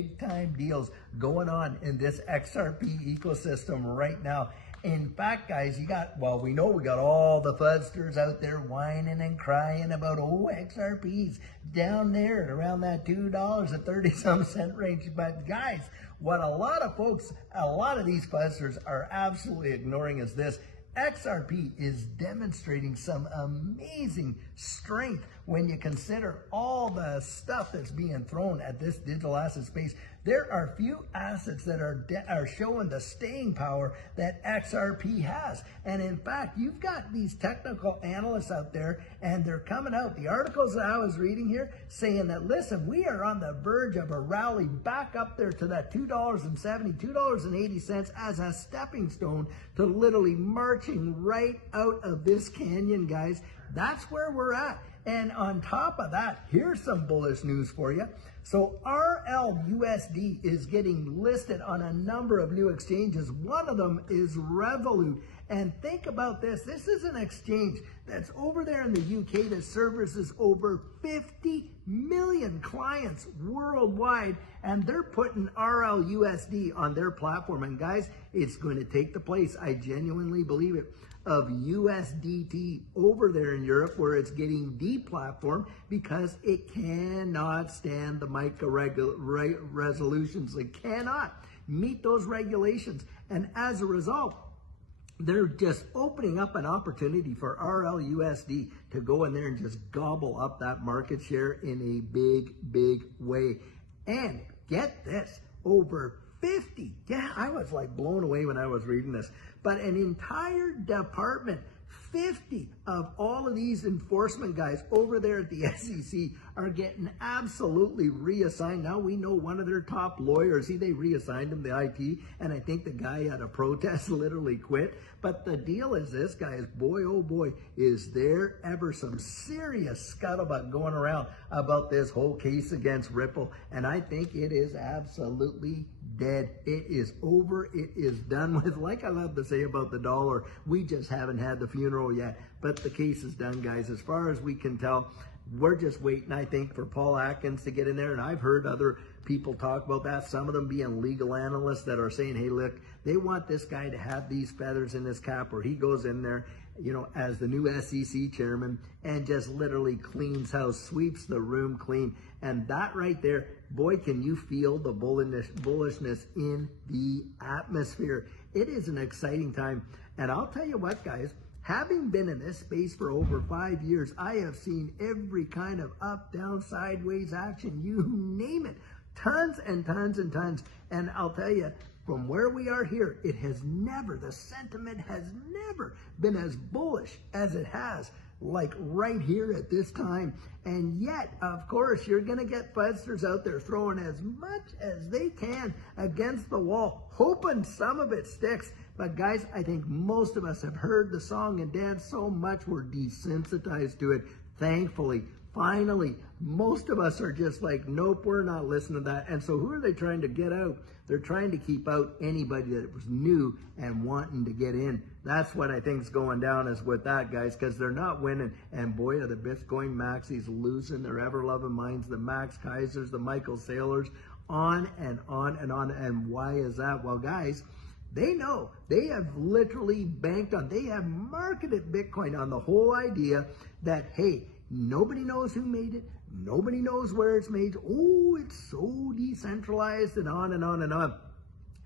big time deals going on in this XRP ecosystem right now. In fact, guys, we know we got all the fudsters out there whining and crying about, XRPs down there at around that $2.30 range. But guys, what a lot of these fudsters are absolutely ignoring is this. XRP is demonstrating some amazing strength when you consider all the stuff that's being thrown at this digital asset space. There are few assets that are showing the staying power that XRP has. And in fact, you've got these technical analysts out there, and they're coming out. The articles that I was reading here saying that, listen, we are on the verge of a rally back up there to that $2.70, $2.80 as a stepping stone to literally marching right out of this canyon, guys. That's where we're at. And on top of that, here's some bullish news for you. So RLUSD is getting listed on a number of new exchanges. One of them is Revolut. And think about this. This is an exchange that's over there in the UK that services over 50 million clients worldwide. And they're putting RLUSD on their platform. And guys, it's going to take the place, I genuinely believe it, of USDT over there in Europe, where it's getting deplatformed because it cannot stand the MiCA resolutions. It cannot meet those regulations. And as a result, they're just opening up an opportunity for RLUSD to go in there and just gobble up that market share in a big, big way. And get this, over 50. Yeah, I was like blown away when I was reading this. But an entire department, 50 of all of these enforcement guys over there at the SEC are getting absolutely reassigned. Now we know one of their top lawyers, they reassigned him, the IT, and I think the guy at a protest literally quit. But the deal is this, guys, boy, oh boy, is there ever some serious scuttlebutt going around about this whole case against Ripple. And I think it is absolutely dead. It is over. It is done with. Like I love to say about the dollar, we just haven't had the funeral yet, but the case is done, guys. As far as we can tell, we're just waiting, I think, for Paul Atkins to get in there. And I've heard other people talk about that, some of them being legal analysts that are saying, hey, look, they want this guy to have these feathers in his cap where he goes in there, as the new SEC chairman and just literally cleans house, sweeps the room clean. And that right there, boy, can you feel the bullishness in the atmosphere. It is an exciting time. And I'll tell you what, guys, having been in this space for over 5 years, I have seen every kind of up, down, sideways action, you name it, tons and tons and tons. And I'll tell you, from where we are here, the sentiment has never been as bullish as it has, like right here at this time. And yet, of course, you're going to get fudsters out there throwing as much as they can against the wall, hoping some of it sticks. But guys, I think most of us have heard the song and danced so much we're desensitized to it. Thankfully, finally, most of us are just like, nope, we're not listening to that. And so who are they trying to get out? They're trying to keep out anybody that was new and wanting to get in. That's what I think is going down is with that, guys, because they're not winning. And boy, are the Bitcoin maxis losing their ever-loving minds, the Max Kaisers, the Michael Saylors, on and on and on. And why is that? Well, guys, they know. They have literally banked on, they have marketed Bitcoin on the whole idea that, hey, nobody knows who made it. Nobody knows where it's made. Oh, it's so decentralized and on and on and on.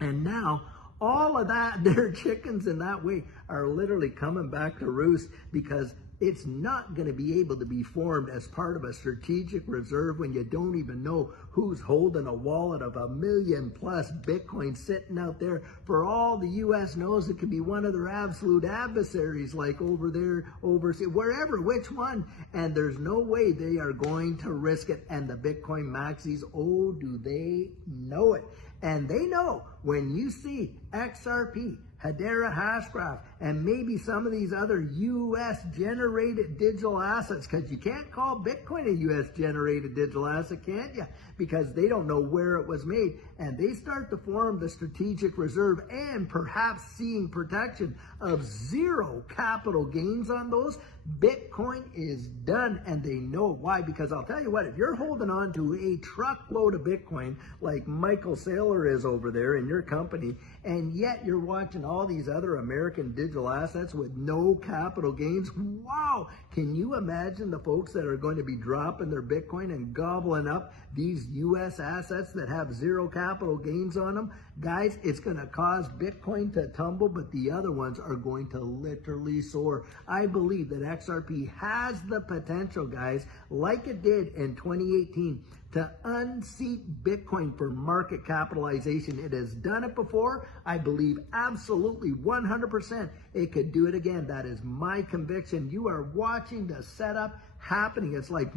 And now all of that, their chickens in that way are literally coming back to roost because it's not going to be able to be formed as part of a strategic reserve when you don't even know who's holding a wallet of 1 million plus Bitcoin sitting out there. For all the U.S. knows, it could be one of their absolute adversaries, like over there, overseas, wherever, which one. And there's no way they are going to risk it. And the Bitcoin maxis, oh, do they know it. And they know when you see XRP Hedera Hashgraph, and maybe some of these other U.S. generated digital assets, because you can't call Bitcoin a U.S. generated digital asset, can't you? Because they don't know where it was made, and they start to form the strategic reserve and perhaps seeing protection of zero capital gains on those, Bitcoin is done, and they know why. Because I'll tell you what, if you're holding on to a truckload of Bitcoin like Michael Saylor is over there in your company, and yet you're watching all these other American digital assets with no capital gains, wow, can you imagine the folks that are going to be dropping their Bitcoin and gobbling up these U.S. assets that have zero capital gains on them? Guys, it's going to cause Bitcoin to tumble, but the other ones are going to literally soar. I believe that XRP has the potential, guys, like it did in 2018, to unseat Bitcoin for market capitalization. It has done it before. I believe absolutely 100% it could do it again. That is my conviction. You are watching the setup happening. It's like